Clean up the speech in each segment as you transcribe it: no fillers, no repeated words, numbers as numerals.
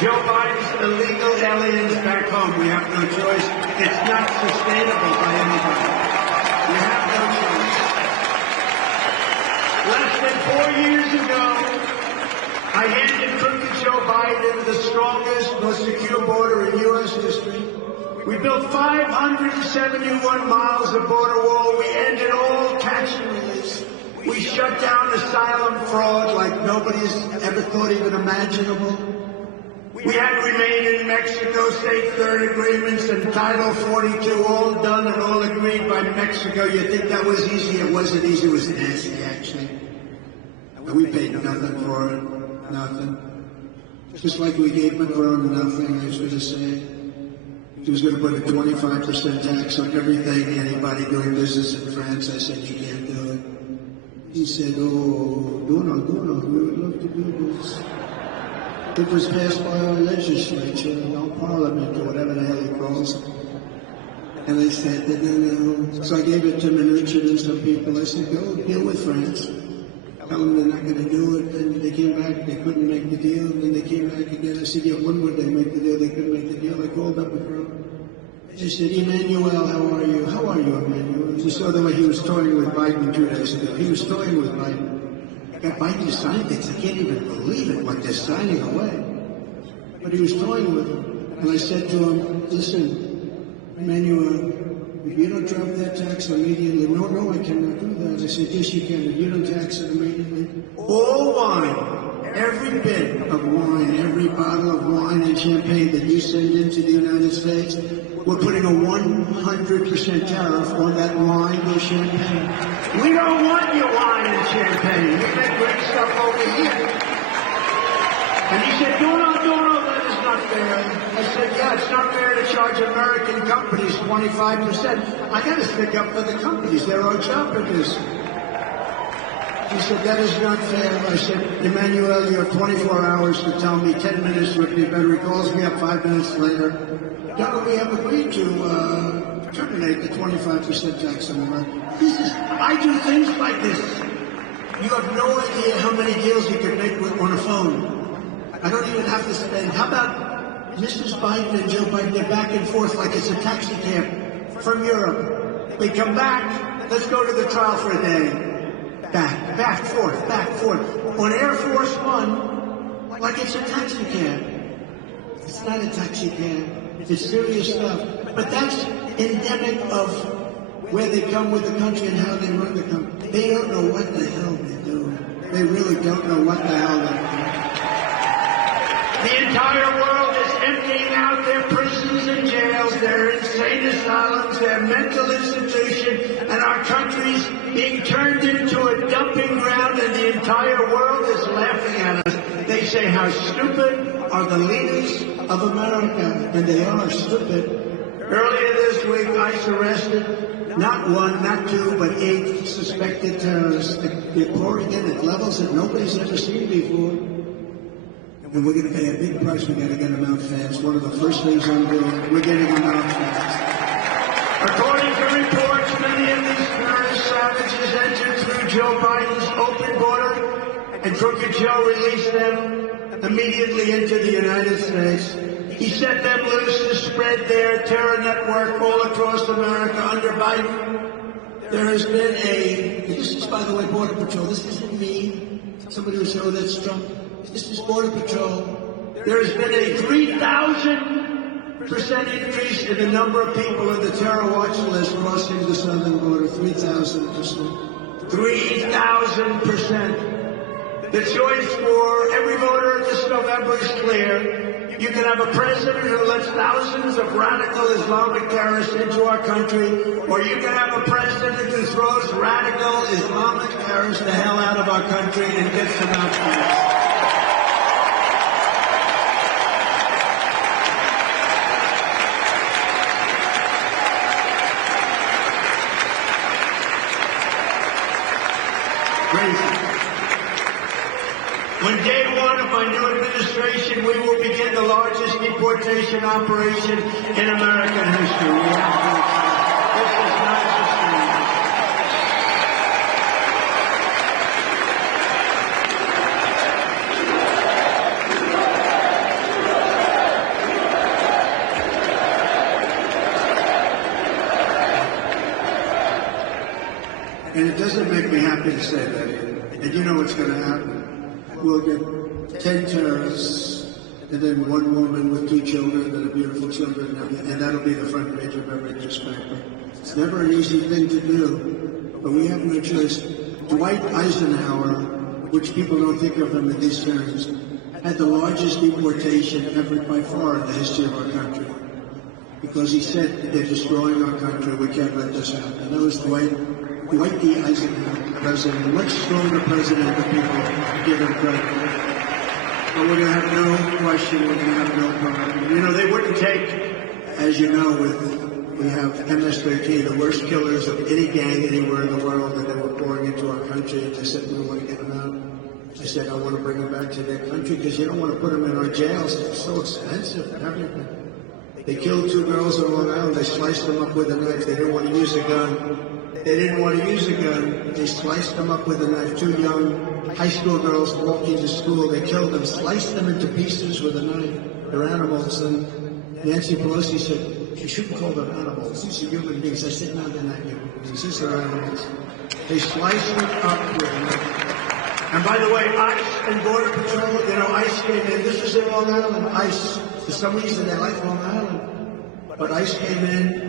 Joe Biden's illegal aliens back home. We have no choice. It's not sustainable by anybody. We have no choice. Less than 4 years ago, I handed crooked Joe Biden the strongest, most secure border in U.S. history. We built 571 miles of border wall. We ended all catch and release. We shut down asylum fraud like nobody's ever thought even imaginable. We had remained in Mexico, state third agreements and Title 42 all done and all agreed by Mexico. You think that was easy? It wasn't easy. It was nasty, actually. And we paid nothing for it. Nothing. Just like we gave Macron nothing, I was going to say. He was going to put a 25% tax on everything, anybody doing business in France. I said, you can't do it. He said, oh, Donald, we would love to do this. It was passed by our legislature, our parliament, or whatever the hell he calls it. And I said, no. So I gave it to Mnuchin and some people. I said, go deal with France. Tell them they're not going to do it. And they came back, they couldn't make the deal. And then they came back again. I said, yeah, when would they make the deal? They couldn't make the deal. I called up Macron. I said, Emmanuel, how are you? How are you, Emmanuel? You saw the way he was toying with Biden 2 days ago. He was toying with Biden. Got Biden to sign things. I can't even believe it, what they're signing away. But he was toying with him. And I said to him, listen, Emmanuel, if you don't drop that tax immediately, no, I cannot do that. I said, yes, you can. If you don't tax it immediately, all wine, every bit of wine, every bottle of wine and champagne that you send into the United States, we're putting a 100% tariff on that wine or champagne. We don't want your wine and champagne. You make great stuff over here. And he said, no, that is not fair. I said, yeah, it's not fair to charge American companies 25%. I got to stick up for the companies. They're our job workers. He said, that is not fair. I said, Emmanuel, you have 24 hours to tell me. 10 minutes would be better. He calls me up 5 minutes later. Now we have agreed to terminate the 25% tax on America. I do things like this. You have no idea how many deals you could make on a phone. I don't even have to spend. How about Mrs. Biden and Joe Biden? They're back and forth like it's a taxi cab from Europe. They come back. Let's go to the trial for a day. Back, forth. On Air Force One, like it's a taxi cab. It's not a taxi cab. It's serious stuff. But that's endemic of where they come with the country and how they run the country. They don't know what the hell they're doing. They really don't know what the hell they're doing. The entire world is emptying out their prisons and jails, their insane asylums, their mental institution, and our country's being turned into a dumping ground, and the entire world is laughing at us. They say, how stupid are the leaders of America, and they are stupid. Earlier this week, ICE arrested not 1, not 2, but 8 suspected terrorists. They're pouring in at levels that nobody's ever seen before. And we're going to pay a big price. We've got to get them out fast. One of the first things I'm doing, we're getting them out fast. According to reports, many of these terrorist savages entered through Joe Biden's open border, and Crooked Joe released them immediately into the United States. He set them loose to spread their terror network all across America under Biden. There has been this is, by the way, Border Patrol. This isn't me. Somebody will say, oh, that's Trump. This is Border Patrol. There has been a 3,000% increase in the number of people in the terror watch list crossing the southern border. 3,000%. 3,000%. The choice for every voter this November is clear. You can have a president who lets thousands of radical Islamic terrorists into our country, or you can have a president who throws radical Islamic terrorists the hell out of our country and gets them out fast. On day one of my new administration, we will begin the largest deportation operation in American history. We have to. This is not sustainable. And it doesn't make me happy to say that. And you know what's going to happen. We'll get 10 terrorists, and then one woman with 2 children that are beautiful children, and that'll be the front page of every newspaper. It's never an easy thing to do, but we have no choice. Dwight Eisenhower, which people don't think of him in these terms, had the largest deportation ever by far in the history of our country. Because he said, they're destroying our country, we can't let this happen. And that was Dwight D. Eisenhower, president, a much stronger president than people give him credit for. But we're going to have no question, we're going to have no problem. You know, they wouldn't take, as you know, we have MS-13, the worst killers of any gang anywhere in the world, and they were pouring into our country, and they said, we want to get them out. I said, I want to bring them back to their country, because you don't want to put them in our jails. It's so expensive and everything. They killed 2 girls on Long Island. They sliced them up with a knife. They didn't want to use a gun. They didn't want to use a gun. They sliced them up with a knife. 2 young high school girls walking to school. They killed them, sliced them into pieces with a knife. They're animals. And Nancy Pelosi said, you shouldn't call them animals. These are human beings. I said, no, they're not human beings. These are animals. They sliced them up with a knife. And by the way, ICE and Border Patrol, you know, ICE came in. This is in Long Island. ICE, for some reason, they like Long Island. But ICE came in,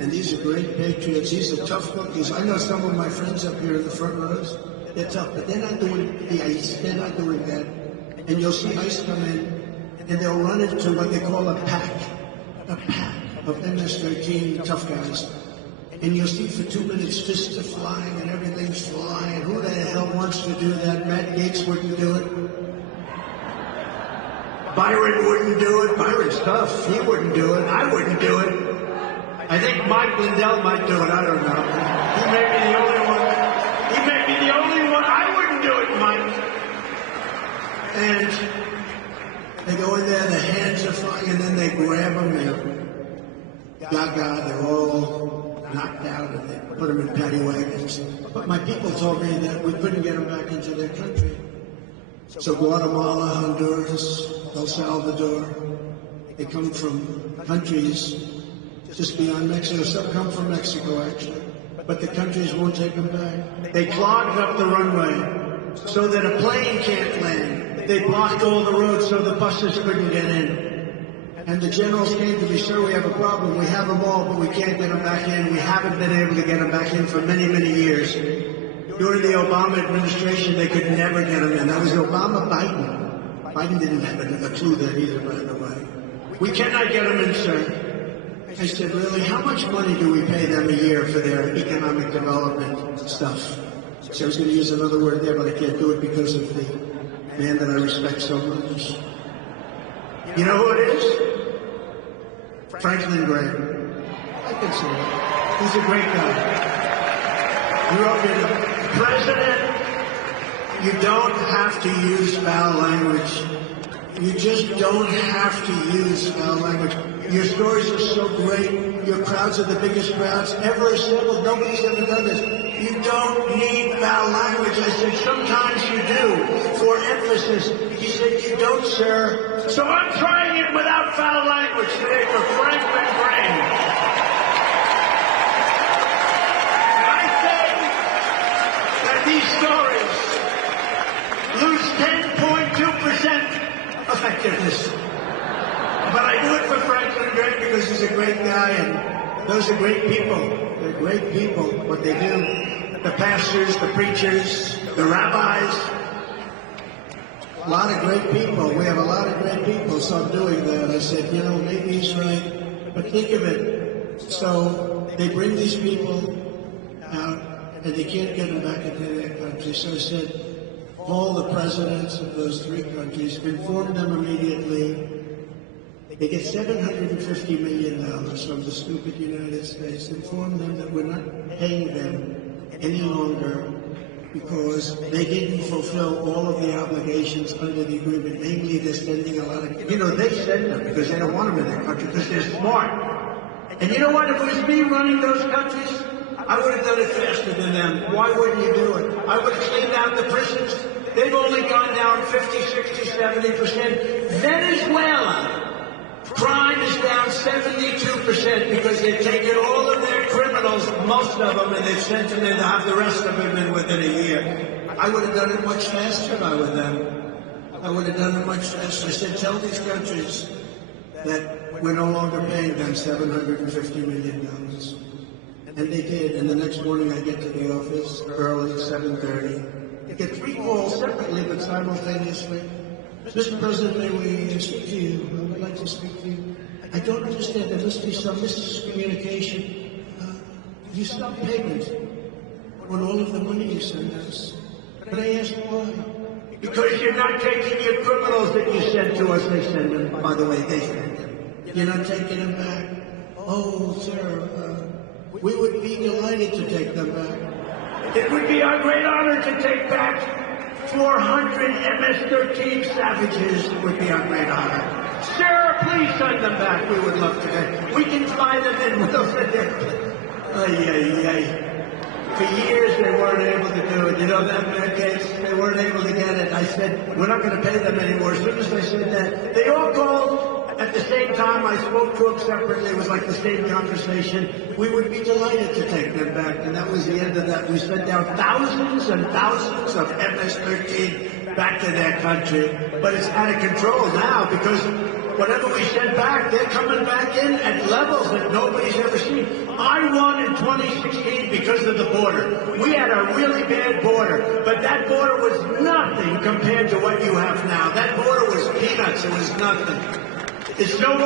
and these are great patriots. These are tough cookies. I know some of my friends up here in the front rows. They're tough, but they're not doing the ICE. They're not doing that. And you'll see ICE come in, and they'll run into what they call a pack of MS-13 tough guys. And you'll see for 2 minutes fists are flying and everything's flying. Who the hell wants to do that? Matt Gaetz wouldn't do it. Byron wouldn't do it. Byron's tough. He wouldn't do it. I wouldn't do it. I think Mike Lindell might do it. I don't know. He may be the only one. He may be the only one. I wouldn't do it, Mike. And they go in there, the hands are flying, and then they grab them. They're gaga. They're all knocked out, and they put them in paddy wagons. But my people told me that we couldn't get them back into their country. So Guatemala, Honduras, El Salvador, they come from countries just beyond Mexico. Some come from Mexico, actually. But the countries won't take them back. They clogged up the runway so that a plane can't land. They blocked all the roads so the buses couldn't get in. And the generals came to me, sir, we have a problem. We have them all, but we can't get them back in. We haven't been able to get them back in for many, many years. During the Obama administration, they could never get them in. That was Obama-Biden. Biden didn't have a clue there either, by the way. We cannot get them in, sir. I said, really? How much money do we pay them a year for their economic development stuff? So I was going to use another word there, but I can't do it because of the man that I respect so much. You know who it is? Franklin Graham. I can say that. He's a great guy. He wrote me, President, you don't have to use foul language. You just don't have to use foul language. Your stories are so great. Your crowds are the biggest crowds ever assembled. Nobody's ever done this. You don't need foul language. I said, sometimes you do, for emphasis. He said, you don't, sir. So I'm trying it without foul language today for Franklin Graham. And I say that these stories lose 10.2% effectiveness. But I do it for Franklin Graham because he's a great guy, and those are great people. They're great people, what they do. The pastors, the preachers, the rabbis. A lot of great people. We have a lot of great people, so I'm doing that. I said, you know, maybe he's right, but think of it. So they bring these people out, and they can't get them back into their country. So I said, all the presidents of those 3 countries, inform them immediately. They get $750 million from the stupid United States. Inform them that we're not paying them any longer because they didn't fulfill all of the obligations under the agreement. Namely, they're spending a lot of, you know, they send them because they don't want them in their country because they're smart. And you know what? If it was me running those countries, I would have done it faster than them. Why wouldn't you do it? I would have cleaned out the prisons. They've only gone down 50, 60, 70%. Venezuela, Crime is down 72% because they've taken all of their criminals, most of them, and they've sent them in to have the rest of them in within a year. I would have done it much faster if I were them. I would have done it much faster. I said, tell these countries that we're no longer paying them $750 million. And they did. And the next morning I get to the office early, 7:30. I get 3 calls separately but simultaneously. Mr. President, may we speak to you? I would like to speak to you. I don't understand. There must be some miscommunication. You stop payment on all of the money you send us. But I asked why. Because you're not taking your criminals that you sent to us. They send them. By the way, they send them. You're not taking them back. Oh, sir, we would be delighted to take them back. It would be our great honor to take back 400 MS-13 savages. It would be our great honor. Sir, please send them back. We would love to. We can fly them in with us. For years, they weren't able to do it. You know that case? They weren't able to get it. I said, we're not going to pay them anymore. As soon as I said that, they all called. At the same time, I spoke to them separately. It was like the same conversation. We would be delighted to take them back. And that was the end of that. We sent down thousands and thousands of MS-13 back to their country. But it's out of control now because whatever we send back, they're coming back in at levels that nobody's ever seen. I won in 2016 because of the border. We had a really bad border, but that border was nothing compared to what you have now. That border was peanuts. It was nothing. It's no wonder